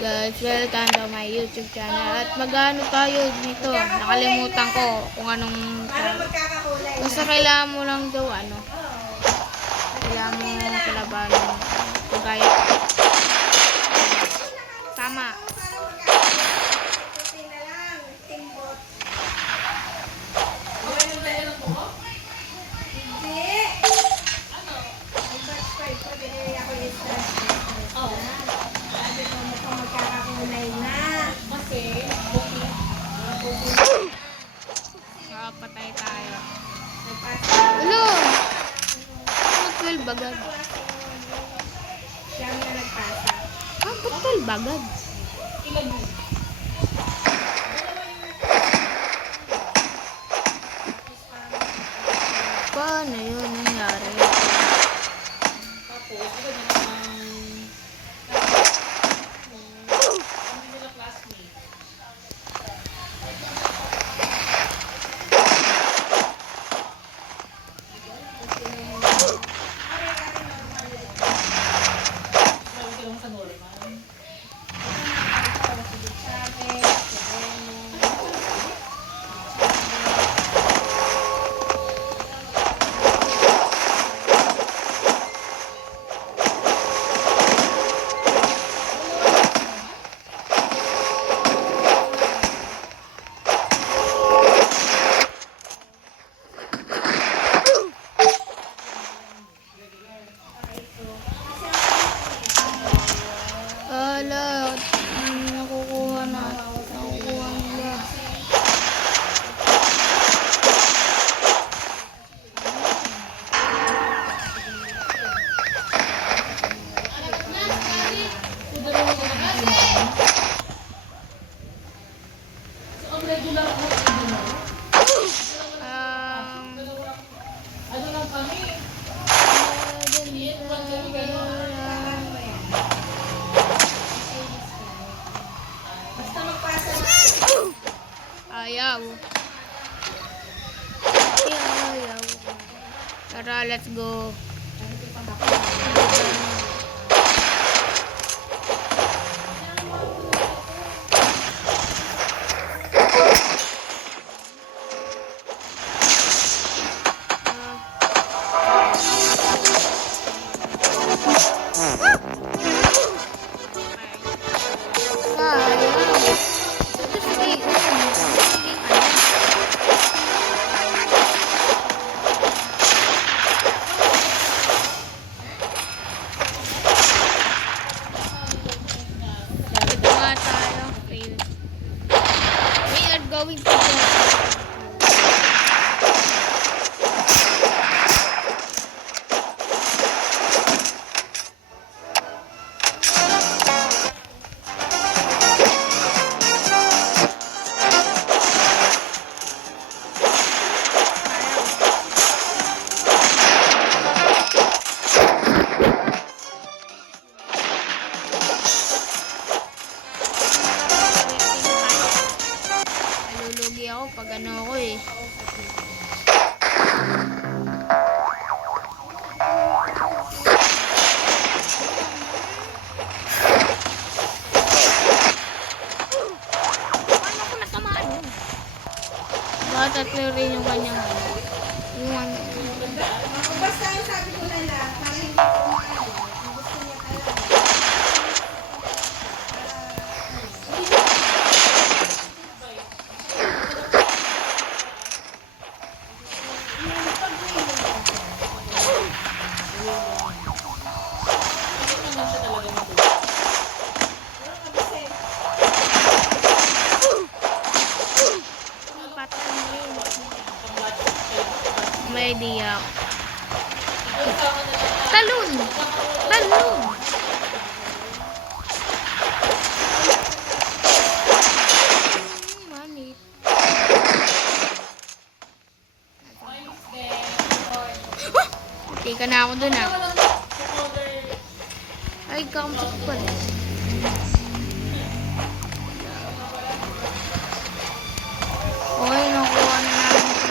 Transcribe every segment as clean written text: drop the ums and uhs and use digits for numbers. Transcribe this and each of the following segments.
Guys, welcome to my YouTube channel. At magano tayo nito. Nakalimutan ko kung anong basta kailangan mo lang daw kailangan mo kalabanin kagaya tama. Patay tayo. Hello! 12 bagad. Siya na nagpasa. Ah, 12 bagad. Ilan mo? Paano yun nangyari? Tapos, iba na naman ang nila classmate. Nakukuha nila. Ano lang kami? Basta magpasa na. Ayaw. Ayaw. Tara, let's go. Going to ako pag ano ako eh. Paano ko natamaan yun? Bata rin yung kanyang yung ano. Basta yung sabi ko nila, para hindi ko kumakain. Ang gusto niya talaga. May idea ako. Talon! Talon! Manit. Tika na ako dun ah. Ay, kakamtik pa rin. Okay, nakuha na namin ito.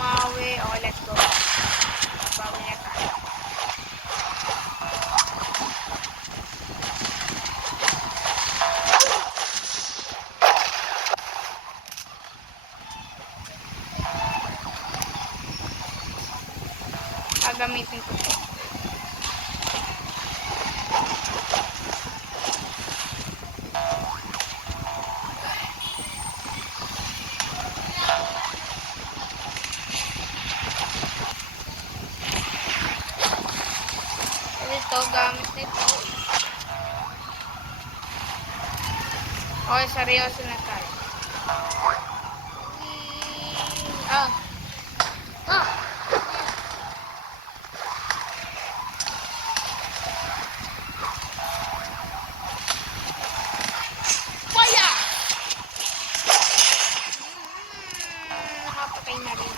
bumawi. Okay, let's go. Bawi na tayo. Gagamitin ko ito. Ito, gamit nito. Okay, seryoso na tayo. Ah! Ah! Fire! Nakapatay na rin.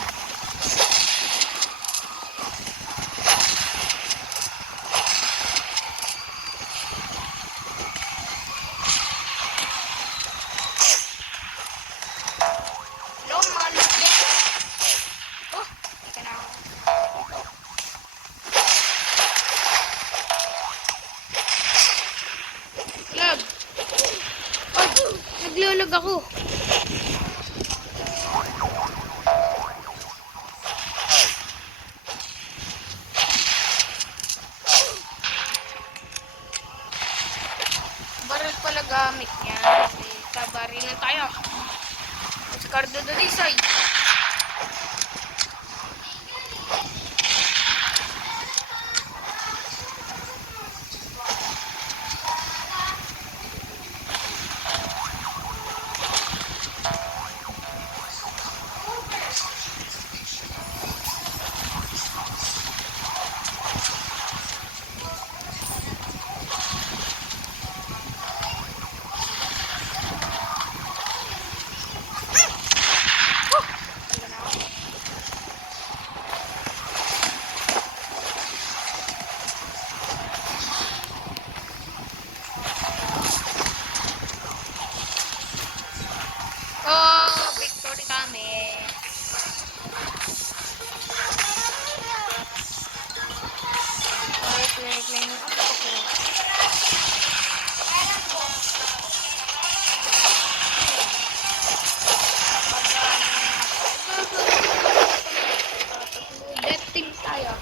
Hello, mga lupa. Oh, teka na ako. Lag. Oh, naglalag ako. Baril pala gamit niya. Sabarilan tayo. Discardo do disay. Oh, victory kami. Wait. Death team tayo.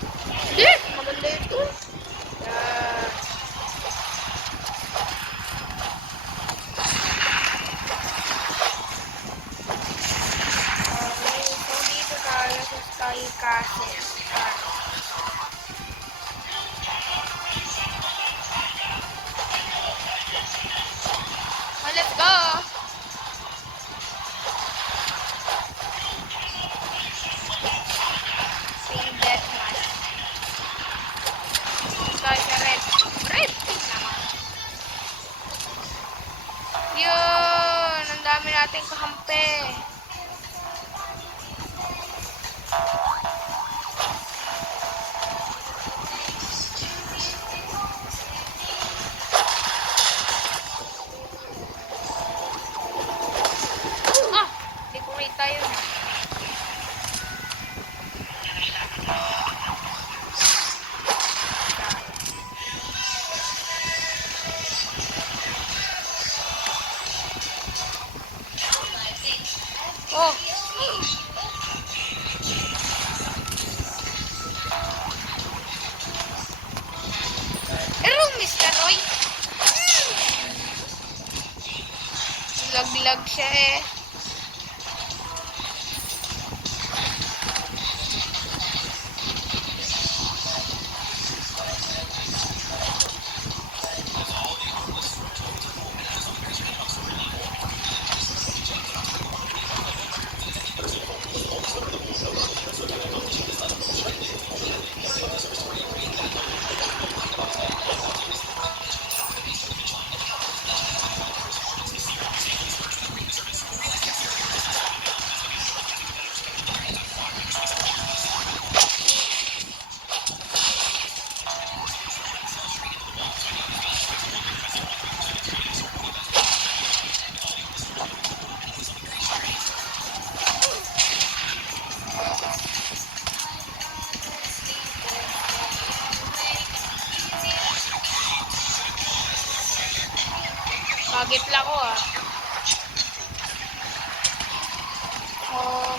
Yes! Maganda ito. Yeah. Okay, so dito tayo sa Sky Castle. Oh, let's go! Team deathmatch. Tayo sa red. Red team naman. Yun! Ang dami nating kakampi. Tayo na. Oh! Hello, Mr. Roy! Lag-lag siya eh.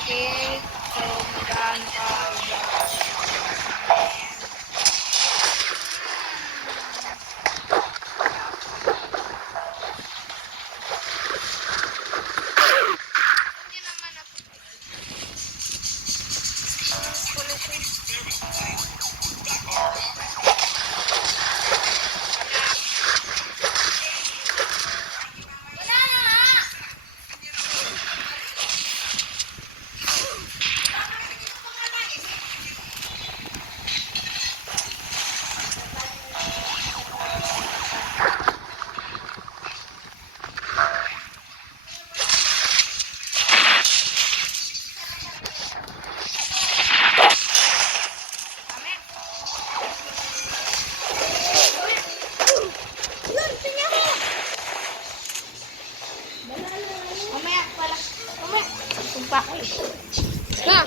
Okay. So, magkano ka? Hindi naman ako. Mamaya pala. Mamaya. Tumpa ko eh. Na!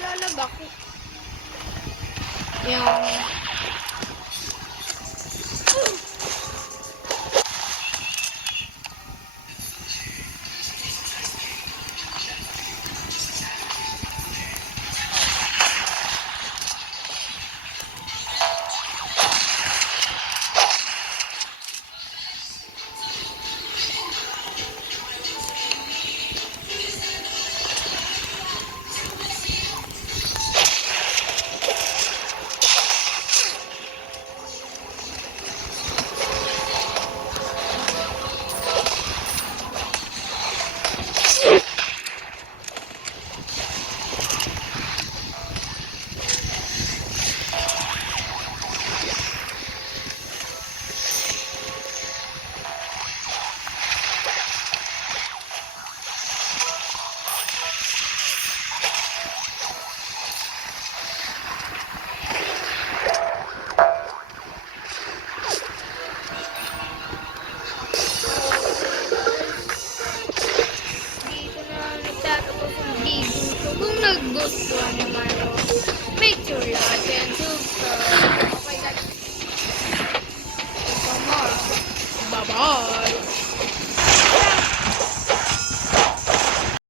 Lalaba ko. Yung... Dito na nagtatapos ang video ko. Kung nagustuhan naman o, make sure like and subscribe. Okay guys. For more. Bye-bye.